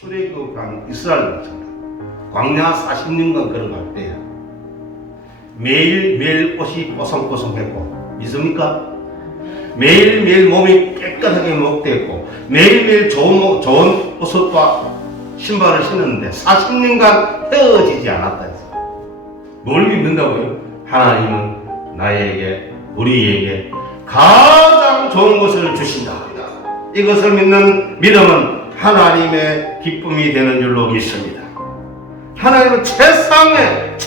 출애굽한 이스라엘입니다. 광야 40년간 걸어갈 때 매일매일 옷이 뽀송뽀송했고, 믿습니까? 매일매일 몸이 깨끗하게 목되었고, 매일매일 좋은 옷과 신발을 신었는데 40년간 헤어지지 않았다 해서 뭘 믿는다고요? 하나님은 나에게, 우리에게 가장 좋은 것을 주신다. 이것을 믿는 믿음은 하나님의 기쁨이 되는 줄로 믿습니다. 하나님은 최선의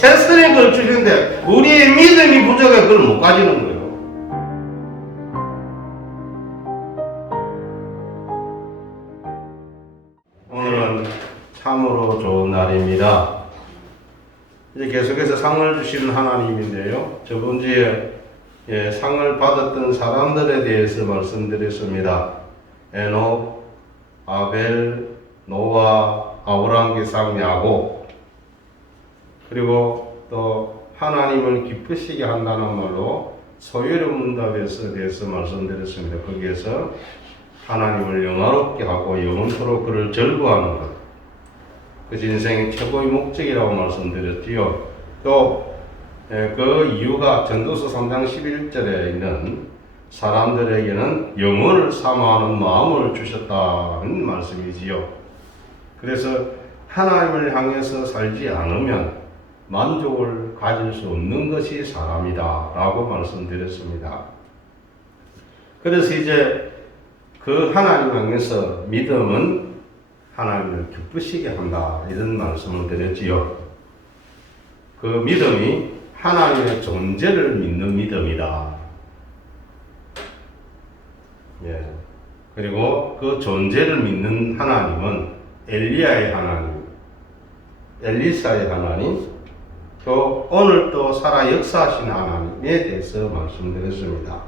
걸 주시는데 우리의 믿음이 부족해 그걸 못 가지는 거예요. 오늘은 참으로 좋은 날입니다. 이제 계속해서 상을 주시는 하나님인데요. 저번 주에 상을 받았던 사람들에 대해서 말씀드렸습니다. 에녹, 아벨, 노아, 아브라함, 이삭, 야곱, 그리고 또 하나님을 기쁘시게 한다는 말로 소유의 문답에 대해서 말씀드렸습니다. 거기에서 하나님을 영화롭게 하고 영원토록 그를 즐거워하는 것, 그것이 인생의 최고의 목적이라고 말씀드렸지요. 또 그 이유가 전도서 3장 11절에 있는 사람들에게는 영혼을 사모하는 마음을 주셨다는 말씀이지요. 그래서 하나님을 향해서 살지 않으면 만족을 가질 수 없는 것이 사람이다 라고 말씀드렸습니다. 그래서 이제 그 하나님 향해서 믿음은 하나님을 기쁘시게 한다 이런 말씀을 드렸지요. 그 믿음이 하나님의 존재를 믿는 믿음이다. 그리고 그 존재를 믿는 하나님은 엘리야의 하나님, 엘리사의 하나님, 또 오늘 또 살아 역사하시는 하나님에 대해서 말씀드렸습니다.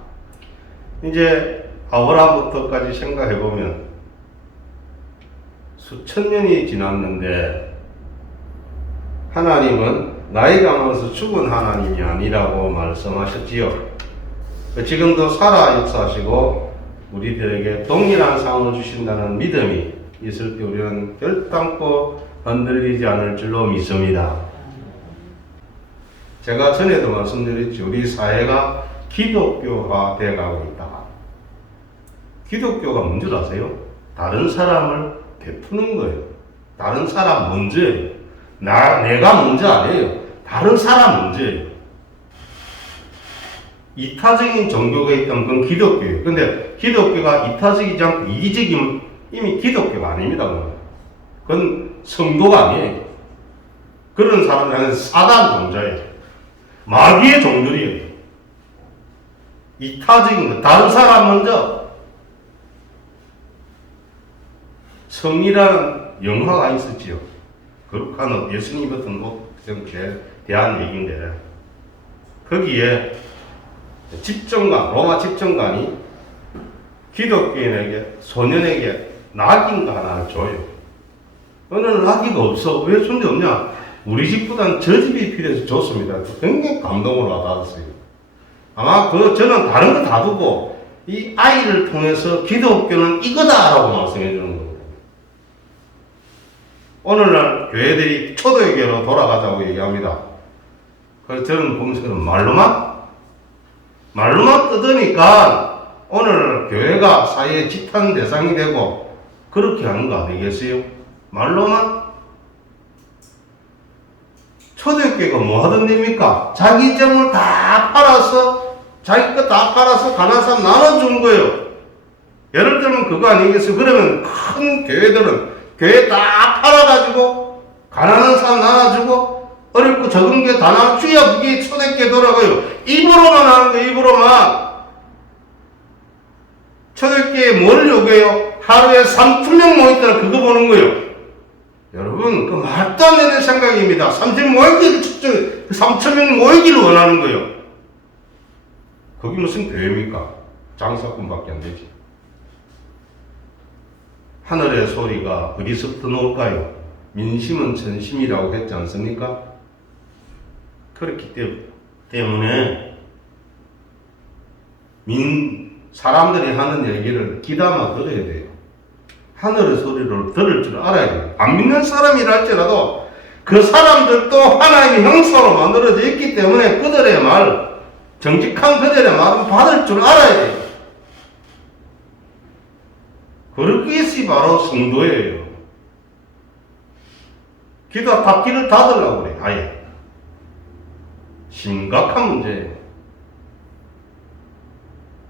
이제 아브라함부터까지 생각해 보면 수천 년이 지났는데 하나님은 나이가 많아서 죽은 하나님이 아니라고 말씀하셨지요. 지금도 살아 역사하시고 우리들에게 동일한 상을 주신다는 믿음이 있을 때 우리는 결단코 흔들리지 않을 줄로 믿습니다. 제가 전에도 말씀드렸죠. 우리 사회가 기독교화 되어가고 있다. 기독교가 뭔 줄 아세요? 다른 사람을 베푸는 거예요. 다른 사람 문제예요. 내가 문제 아니에요. 다른 사람 문제예요. 이타적인 종교가 있다면 그건 기독교예요. 근데 기독교가 이타적이지 않고 이기적이면 이미 기독교가 아닙니다. 그건 성도가 아니에요. 그런 사람들은 사단 종자예요. 마귀의 종들이에요. 이타적인 것, 다른 사람 먼저. 성이라는 영화가 있었지요. 거룩한 옷, 예수님 같은 옷에 대한 얘기인데, 거기에 집정관, 로마 집정관이 기독교인에게, 소년에게 낙인가 하나를 줘요. 어느 날 낙인가 없어. 왜 준게 없냐? 우리 집보다는 저 집이 필요해서 줬습니다. 굉장히 감동을 받았어요. 아마 저는 다른 거 다 두고 이 아이를 통해서 기독교는 이거다라고 말씀해 주는 겁니다. 오늘날 교회들이 초대교회로 돌아가자고 얘기합니다. 그래서 저는 보면서 말로만 뜯으니까 오늘 교회가 사회의 지탄 대상이 되고 그렇게 하는 거 아니겠어요? 말로만? 초대교회가 뭐 하던 데입니까? 자기 점을 다 팔아서, 자기 거 다 팔아서 가난한 사람 나눠준 거예요. 예를 들면 그거 아니겠어요? 그러면 큰 교회들은 교회 다 팔아가지고 가난한 사람 나눠주고 어렵고 적은 게 다 나눠줘야 그게 초대교회 돌아가요. 입으로만 하는 거예요. 입으로만. 초대교회에 뭘 요구해요? 하루에 3,000명 모였다는 그거 보는 거예요. 여러분, 그 말도 안 되는 생각입니다. 3,000명 모이기를 원하는 거예요. 거기 무슨 교회입니까? 장사꾼밖에 안 되지. 하늘의 소리가 어디서부터 나올까요? 민심은 전심이라고 했지 않습니까? 그렇기 때문에 사람들이 하는 얘기를 귀담아 들어야 돼요. 하늘의 소리를 들을 줄 알아야 돼요. 안 믿는 사람이라 할지라도 그 사람들도 하나님의 형상으로 만들어져 있기 때문에 그들의 말, 정직한 그들의 말은 받을 줄 알아야 돼요. 그것이 바로 성도예요. 길을 닫으려고 그래, 아예. 심각한 문제예요.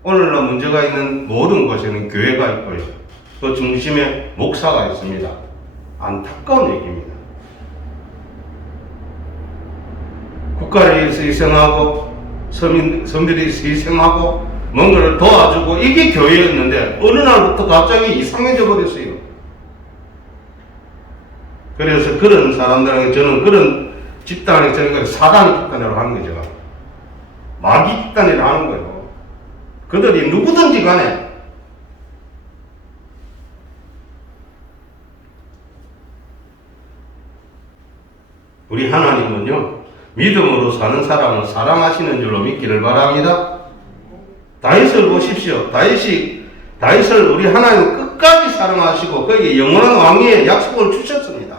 오늘날 문제가 있는 모든 곳에는 교회가 있고요. 그 중심에 목사가 있습니다. 안타까운 얘기입니다. 국가를 위해서 희생하고 서민들이 위해서 희생하고 뭔가를 도와주고 이게 교회였는데 어느 날부터 갑자기 이상해져 버렸어요. 그래서 그런 사람들에게 저는 그런 집단에 저는 사단 집단이라고 하는 거죠. 마귀 집단이라고 하는 거예요. 그들이 누구든지 간에 우리 하나님은요, 믿음으로 사는 사람을 사랑하시는 줄로 믿기를 바랍니다. 다윗을 보십시오. 다윗을 우리 하나님 끝까지 사랑하시고 거기에 영원한 왕위의 약속을 주셨습니다.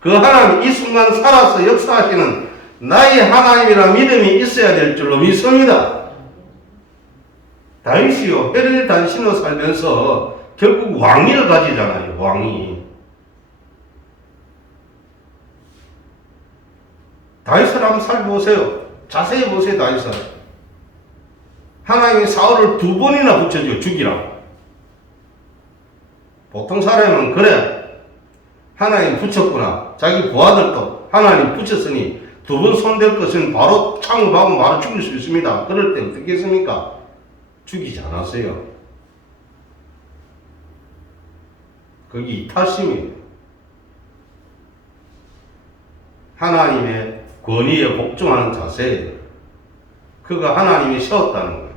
그 하나님 이 순간 살아서 역사하시는 나의 하나님이라 믿음이 있어야 될 줄로 믿습니다. 다윗이요, 헬을 단신으로 살면서 결국 왕위를 가지잖아요. 왕위. 다윗을 한번 살펴보세요. 자세히 보세요. 다윗을. 하나님이 사울을 2번이나 붙여줘요. 죽이라고. 보통 사람은 그래, 하나님 붙였구나. 자기 부하들도 하나님 붙였으니 2번 손댈 것은 바로 창업하고 바로 죽일 수 있습니다. 그럴 때 어떻게 했습니까? 죽이지 않았어요. 그게 이타심이에요. 하나님의 권위에 복종하는 자세예요. 그가 하나님이 세웠다는 거예요.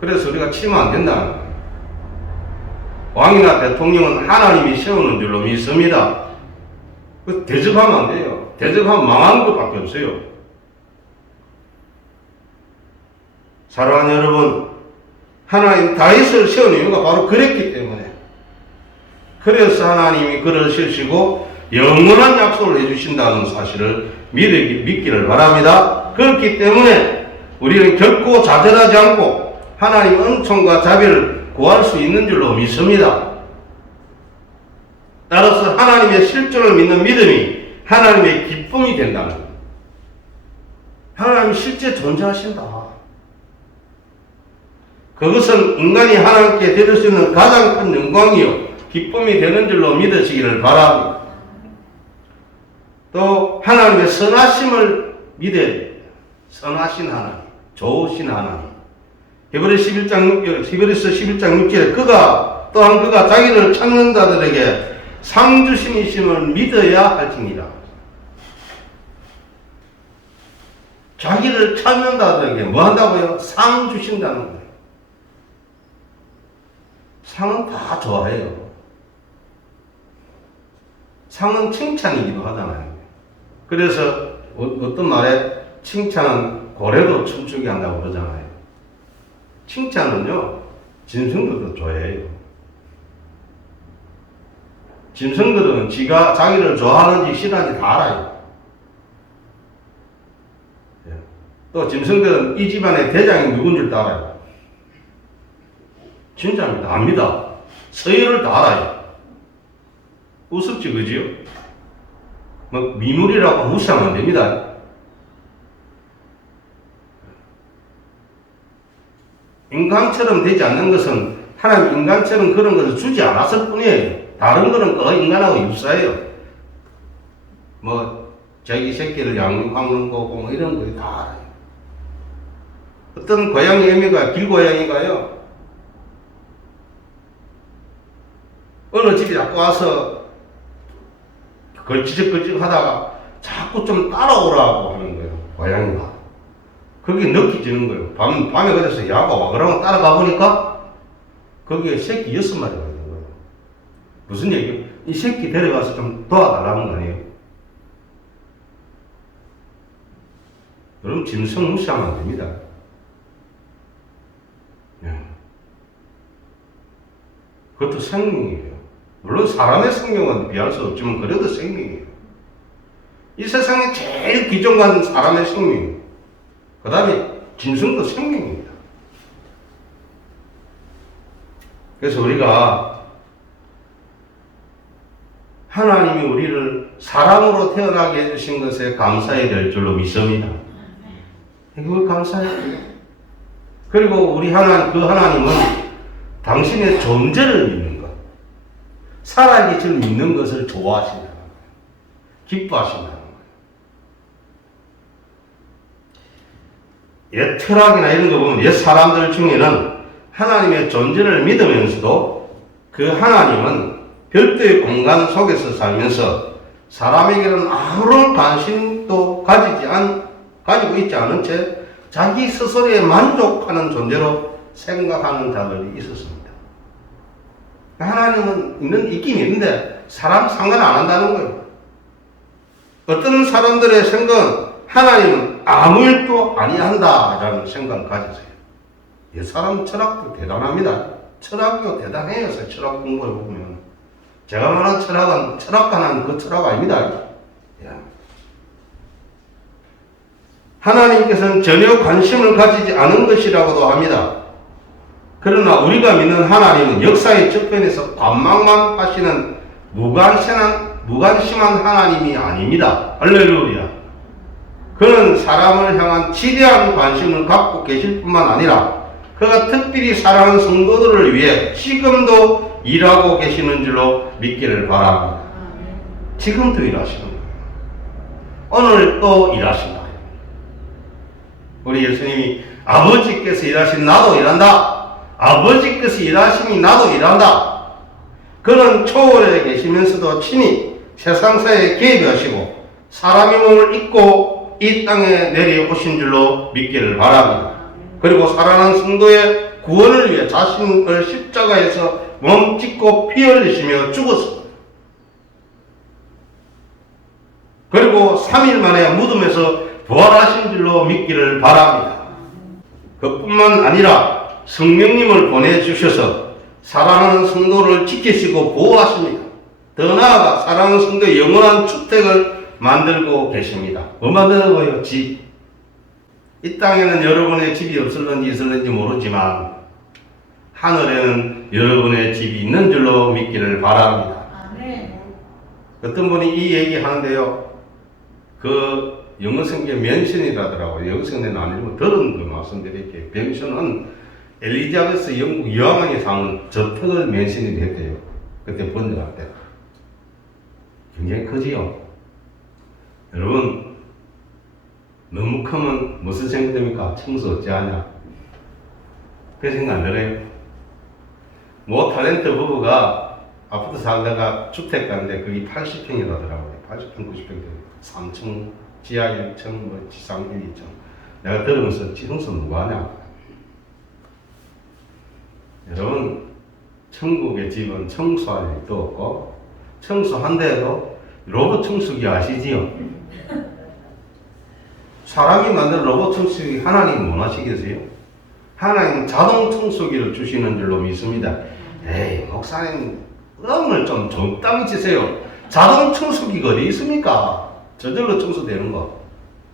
그래서 우리가 치면 안 된다는 거예요. 왕이나 대통령은 하나님이 세우는 줄로 믿습니다. 대적하면 안 돼요. 대적하면 망하는 것밖에 없어요. 사랑하는 여러분, 하나님 다윗을 세운 이유가 바로 그랬기 때문에, 그래서 하나님이 그를 세우시고 영원한 약속을 해주신다는 사실을 믿기를 바랍니다. 그렇기 때문에 우리는 결코 좌절하지 않고 하나님의 은총과 자비를 구할 수 있는 줄로 믿습니다. 따라서 하나님의 실존을 믿는 믿음이 하나님의 기쁨이 된다는 거예요. 하나님이 실제 존재하신다. 그것은 인간이 하나님께 드릴 수 있는 가장 큰 영광이요 기쁨이 되는 줄로 믿으시기를 바랍니다. 또 하나님의 선하심을 믿어야 됩니다. 선하신 하나님, 좋으신 하나님. 히브리서 11장 6절에 그가 자기를 찾는 자들에게 상 주심이심을 믿어야 할지니라. 자기를 찾는 자들에게 뭐 한다고요? 상 주신다는 거예요. 상은 다 좋아해요. 상은 칭찬이기도 하잖아요. 그래서 어떤 말에 칭찬은 고래도 춤추게 한다고 그러잖아요. 칭찬은요, 짐승들도 좋아해요. 짐승들은 지가 자기를 좋아하는지 싫어하는지 다 알아요. 또 짐승들은 이 집안의 대장이 누군 줄도 알아요. 진짜입니다. 압니다. 서열을 다 알아요. 우습지, 그지요? 뭐, 미물이라고 무시하면 안 됩니다. 인간처럼 되지 않는 것은 하나님 인간처럼 그런 것을 주지 않았을 뿐이에요. 다른 거는 거의 인간하고 유사해요. 뭐, 자기 새끼를 양육하는 거고, 뭐, 이런 거 다 알아요. 어떤 고양이 애미가, 길고양이가요, 어느 집에 자꾸 와서 걸치적걸치적 하다가 자꾸 좀 따라오라고 하는 거예요. 고양이가. 그게 느껴지는 거예요. 밤에 그래서 야가 와. 그러면 따라가 보니까 거기에 새끼 6마리가 있는 거예요. 무슨 얘기예요? 이 새끼 데려가서 좀 도와달라는 거 아니에요? 여러분, 짐승 무시하면 안 됩니다. 네. 그것도 생명이에요. 물론 사람의 생명은 비할 수 없지만 그래도 생명이에요. 이 세상에 제일 귀중한 사람의 생명, 그 다음에 짐승도 생명입니다. 그래서 우리가 하나님이 우리를 사람으로 태어나게 해주신 것에 감사해야 될 줄로 믿습니다. 그걸 감사해요. 그리고 우리 하나님, 그 하나님은 당신의 존재를 믿는 것, 살아계실 믿는 것을 좋아하신다는 거예요. 기뻐하신다는 거예요. 옛 철학이나 이런 거 보면 옛 사람들 중에는 하나님의 존재를 믿으면서도 그 하나님은 별도의 공간 속에서 살면서 사람에게는 아무런 관심도 가지고 있지 않은 채 자기 스스로에 만족하는 존재로 생각하는 자들이 있었습니다. 하나님은 있긴 있는데 사람 상관 안 한다는 거예요. 어떤 사람들의 생각은 하나님은 아무 일도 아니한다라는 생각을 가졌어요. 이 사람 철학도 대단합니다. 철학도 대단해요. 철학 공부해 보면. 제가 말한 철학은 철학가는 그 철학 아닙니다. 하나님께서는 전혀 관심을 가지지 않은 것이라고도 합니다. 그러나 우리가 믿는 하나님은 역사의 저편에서 관망만 하시는 무관심한 하나님이 아닙니다. 할렐루야. 그는 사람을 향한 지대한 관심을 갖고 계실 뿐만 아니라 그가 특별히 사랑하는 성도들을 위해 지금도 일하고 계시는 줄로 믿기를 바랍니다. 지금도 일하시는 거예요. 오늘 또 일하신다. 우리 예수님이 아버지께서 일하신 나도 일한다. 아버지께서 일하시니 나도 일한다. 그는 초월에 계시면서도 친히 세상사에 개입하시고 사람의 몸을 입고 이 땅에 내려오신 줄로 믿기를 바랍니다. 그리고 살아난 성도의 구원을 위해 자신을 십자가에서 몸짓고 피 흘리시며 죽었습니다. 그리고 3일 만에 무덤에서 부활하신 줄로 믿기를 바랍니다. 그뿐만 아니라 성령님을 보내주셔서 사랑하는 성도를 지키시고 보호하십니다. 더 나아가 사랑하는 성도의 영원한 주택을 만들고 계십니다. 뭐 만드는 거예요? 집. 이 땅에는 여러분의 집이 없을는지 있을는지 모르지만 하늘에는 여러분의 집이 있는 줄로 믿기를 바랍니다. 어떤 분이 이 얘기 하는데요. 그 영어성경 멘션이라더라고요. 영어성경은 아니고 들은 거 말씀드릴게요. 멘션은 엘리자베스 영국 여왕이 사는 저택을 멘션이 했대요. 그때 번역할 때. 굉장히 크지요. 여러분, 너무 크면 무슨 생각됩니까? 청소 어찌하냐? 그 생각 안 들어요? 모 탤런트 부부가 아파트 살다가 주택 가는데 그게 80평이라더라고요. 80평, 90평, 3층, 지하 1층, 지상 1, 2층. 내가 들으면서 청소 누가 하냐? 여러분, 천국의 집은 청소할 일도 없고, 청소한데도 로봇 청소기 아시지요? 사람이 만든 로봇 청소기 하나님 원하시겠어요? 하나님은 자동 청소기를 주시는 줄로 믿습니다. 에이, 목사님, 땀을 좀 적당히 치세요. 자동 청소기가 어디 있습니까? 저절로 청소되는 거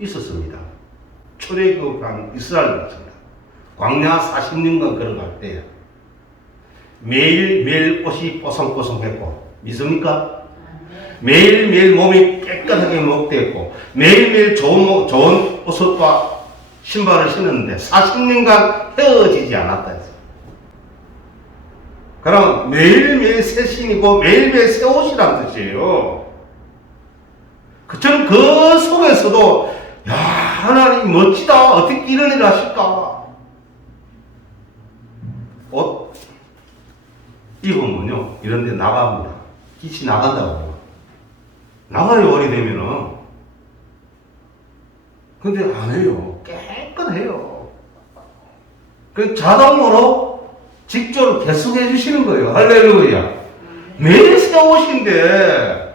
있었습니다. 출애굽한 이스라엘 같습니다. 광야 40년간 걸어갈 때 매일매일 옷이 뽀송뽀송했고, 믿습니까? 매일매일 몸이 깨끗하게 목되었고, 매일매일 좋은 옷과 신발을 신었는데 40년간 헤어지지 않았다 했어요. 그럼 매일매일 새 신이고 매일매일 새 옷이란 뜻이에요. 저는 그 속에서도 야, 하나님 멋지다. 어떻게 이런 일을 하실까? 옷 입으면요, 이런 데 나갑니다. 빛이 나간다고. 나가요, 월이 되면은. 근데 안 해요. 깨끗해요. 그 자동으로 직접 개수해 주시는 거예요. 할렐루야. 매일 새 옷인데,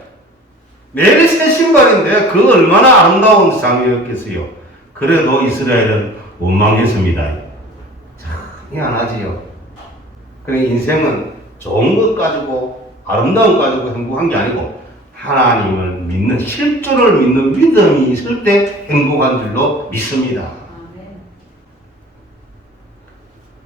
매일 새 신발인데, 그 얼마나 아름다운 삶이었겠어요. 그래도 이스라엘은 원망했습니다. 참, 희한하지요. 그러니까 인생은 좋은 것 가지고 아름다움 가지고 행복한 게 아니고 하나님을 믿는, 실존을 믿는 믿음이 있을 때 행복한 줄로 믿습니다.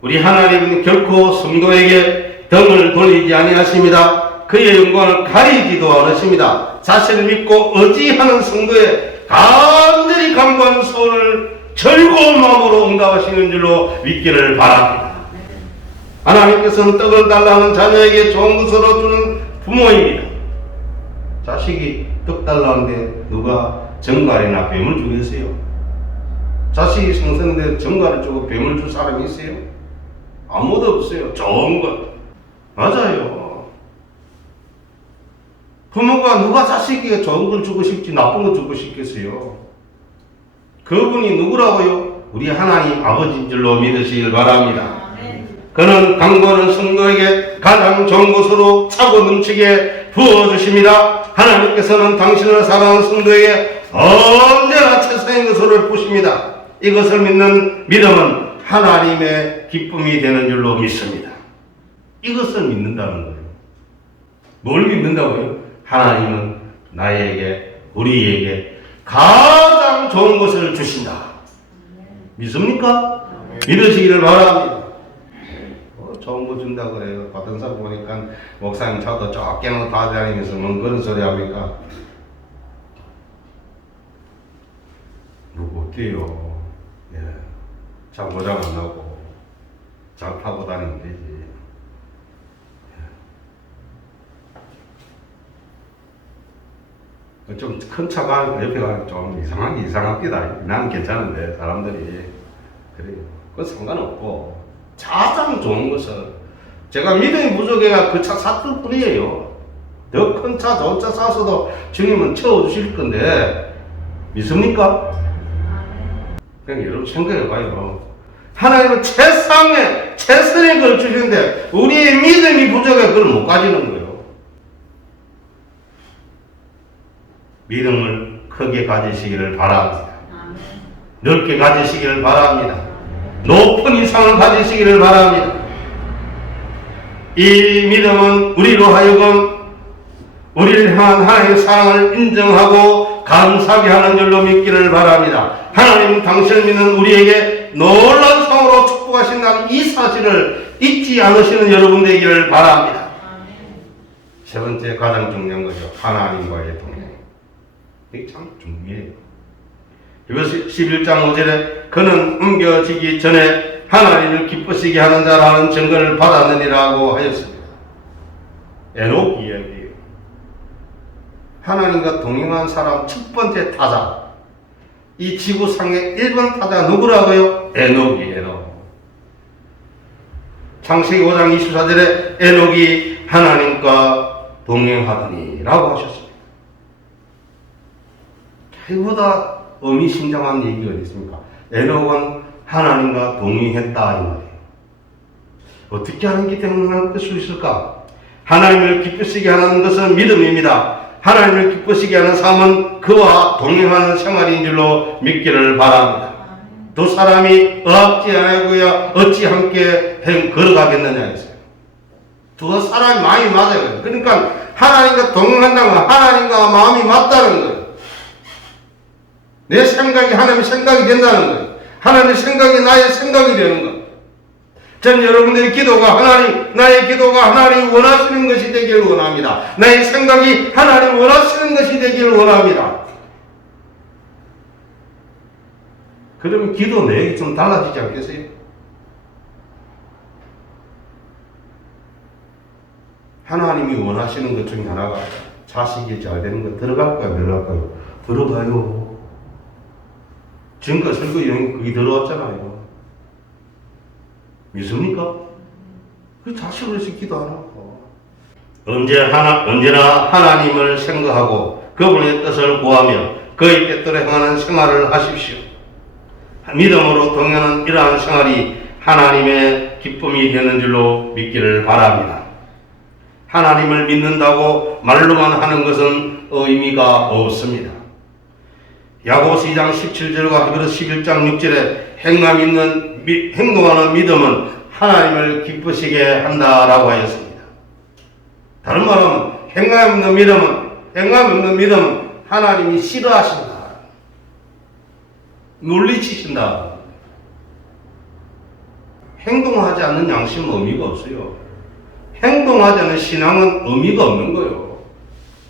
우리 하나님은 결코 성도에게 등을 돌리지 아니하십니다. 그의 영광을 가리지도 않으십니다. 자신을 믿고 의지하는 성도의 간절히 간구하는 소원을 즐거운 마음으로 응답하시는 줄로 믿기를 바랍니다. 하나님께서는 떡을 달라는 자녀에게 좋은 것으로 주는 부모입니다. 자식이 떡 달라는데 누가 정갈이나 뱀을 주겠어요? 자식이 생성인데 정갈을 주고 뱀을 줄 사람이 있어요? 아무도 없어요. 좋은 것. 맞아요. 부모가 누가 자식에게 좋은 걸 주고 싶지 나쁜 걸 주고 싶겠어요? 그분이 누구라고요? 우리 하나님 아버지인 줄로 믿으시길 바랍니다. 그는 강구하는 성도에게 가장 좋은 것으로 차고 넘치게 부어주십니다. 하나님께서는 당신을 사랑하는 성도에게 언제나 최선의 것으로 부십니다. 이것을 믿는 믿음은 하나님의 기쁨이 되는 줄로 믿습니다. 이것을 믿는다는 거예요. 뭘 믿는다고요? 하나님은 나에게, 우리에게 가장 좋은 것을 주신다. 믿습니까? 믿으시기를 바랍니다. 좋은 거 준다 그래요. 받은 사람 보니까 목사님 차도 쫙 깨는 다 다니면서 뭔 그런 소리 합니까? 누구 어때요? 예. 차 고장 안 나고 잘 타고 다니면 되지. 예. 좀 큰 차가 옆에 가면 좀 이상합니다. 나는 괜찮은데 사람들이 그래요. 그건 상관없고 가장 좋은 것을 제가 믿음이 부족해야 그 차 샀을 뿐이에요. 더 큰 차, 좋은 차 사서도 주님은 채워주실 건데 믿습니까? 그냥 여러분 생각해봐요. 하나님은 최선의 걸 주시는데 우리의 믿음이 부족해 그걸 못 가지는 거예요. 믿음을 크게 가지시기를 바랍니다. 넓게 가지시기를 바랍니다. 높은 이상을 가지시기를 바랍니다. 이 믿음은 우리로 하여금 우리를 향한 하나님의 사랑을 인정하고 감사하게 하는 줄로 믿기를 바랍니다. 하나님은 당신을 믿는 우리에게 놀라운 상으로 축복하신다는 이 사실을 잊지 않으시는 여러분 되기를 바랍니다. 세 번째 가장 중요한 거죠. 하나님과의 동행. 이게 참 중요해요. 이것이 11장 5절에 그는 옮겨지기 전에 하나님을 기쁘시게 하는 자라는 증거를 받았느니라고 하였습니다. 에녹 이야기예요. 하나님과 동행한 사람 첫 번째 타자. 이 지구상의 1번 타자가 누구라고요? 에녹이에요. 창세기 5장 24절에 에녹이 하나님과 동행하더니 라고 하셨습니다. 이보다 의미심장한 얘기가 어디 있습니까? 에녹은 하나님과 동행했다 이 말이에요. 어떻게 하는 게 가능할 수 있을까? 하나님을 기쁘시게 하는 것은 믿음입니다. 하나님을 기쁘시게 하는 삶은 그와 동행하는 생활인 줄로 믿기를 바랍니다. 두 사람이 어찌 아니고야 어찌 함께 걸어가겠느냐 했어요. 두 사람이 마음이 맞아요. 그러니까 하나님과 동행한다는 건 하나님과 마음이 맞다는 거예요. 내 생각이 하나님의 생각이 된다는 거예요. 하나님의 생각이 나의 생각이 되는 거예요. 전 여러분들의 기도가 나의 기도가 하나님이 원하시는 것이 되기를 원합니다. 나의 생각이 하나님이 원하시는 것이 되기를 원합니다. 그러면 기도 내역이 좀 달라지지 않겠어요? 하나님이 원하시는 것 중에 하나가 자식이 잘 되는 거 들어갈까요? 들어갈까요? 들어가요. 지금까지 설교 여행 그게 들어왔잖아요. 믿습니까? 그 자식을 위해서 기도하라고. 언제나 하나님을 생각하고 그분의 뜻을 구하며 그의 뜻대로 행하는 생활을 하십시오. 믿음으로 동행하는 이러한 생활이 하나님의 기쁨이 되는 줄로 믿기를 바랍니다. 하나님을 믿는다고 말로만 하는 것은 의미가 없습니다. 야고보서 2장 17절과 히브리서 11장 6절에 행동하는 믿음은 하나님을 기쁘시게 한다라고 하였습니다. 다른 말하면 행함 없는 믿음은 하나님이 싫어하신다. 물리치신다. 행동하지 않는 양심은 의미가 없어요. 행동하지 않는 신앙은 의미가 없는 거예요.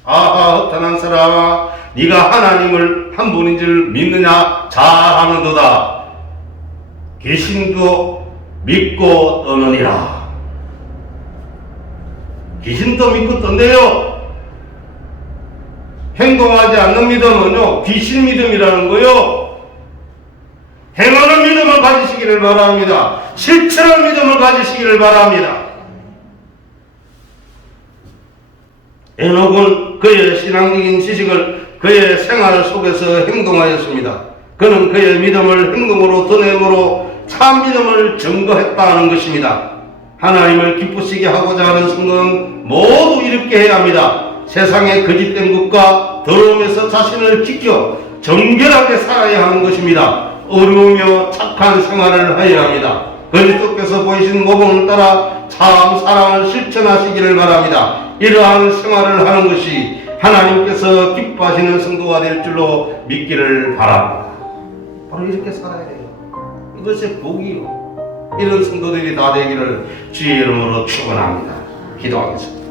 아하, 허탄한 사람아, 네가 하나님을 한 분인 줄 믿느냐? 잘하는도다. 귀신도 믿고 떠느니라. 귀신도 믿고 떤대요. 행동하지 않는 믿음은요, 귀신 믿음이라는 거요. 행하는 믿음을 가지시기를 바랍니다. 실천한 믿음을 가지시기를 바랍니다. 에녹은 그의 신앙적인 지식을 그의 생활 속에서 행동하였습니다. 그는 그의 믿음을 행동으로 드냄으로 참 믿음을 증거했다는 것입니다. 하나님을 기쁘시게 하고자 하는 성도는 모두 이렇게 해야 합니다. 세상의 거짓된 것과 더러움에서 자신을 지켜 정결하게 살아야 하는 것입니다. 어려우며 착한 생활을 해야 합니다. 그리스도께서 보이신 모범을 따라 참 사랑을 실천하시기를 바랍니다. 이러한 생활을 하는 것이 하나님께서 기뻐하시는 성도가 될 줄로 믿기를 바랍니다. 바로 이렇게 살아야 돼요. 이것이 복이요. 이런 성도들이 다 되기를 주의 이름으로 축원합니다. 기도하겠습니다.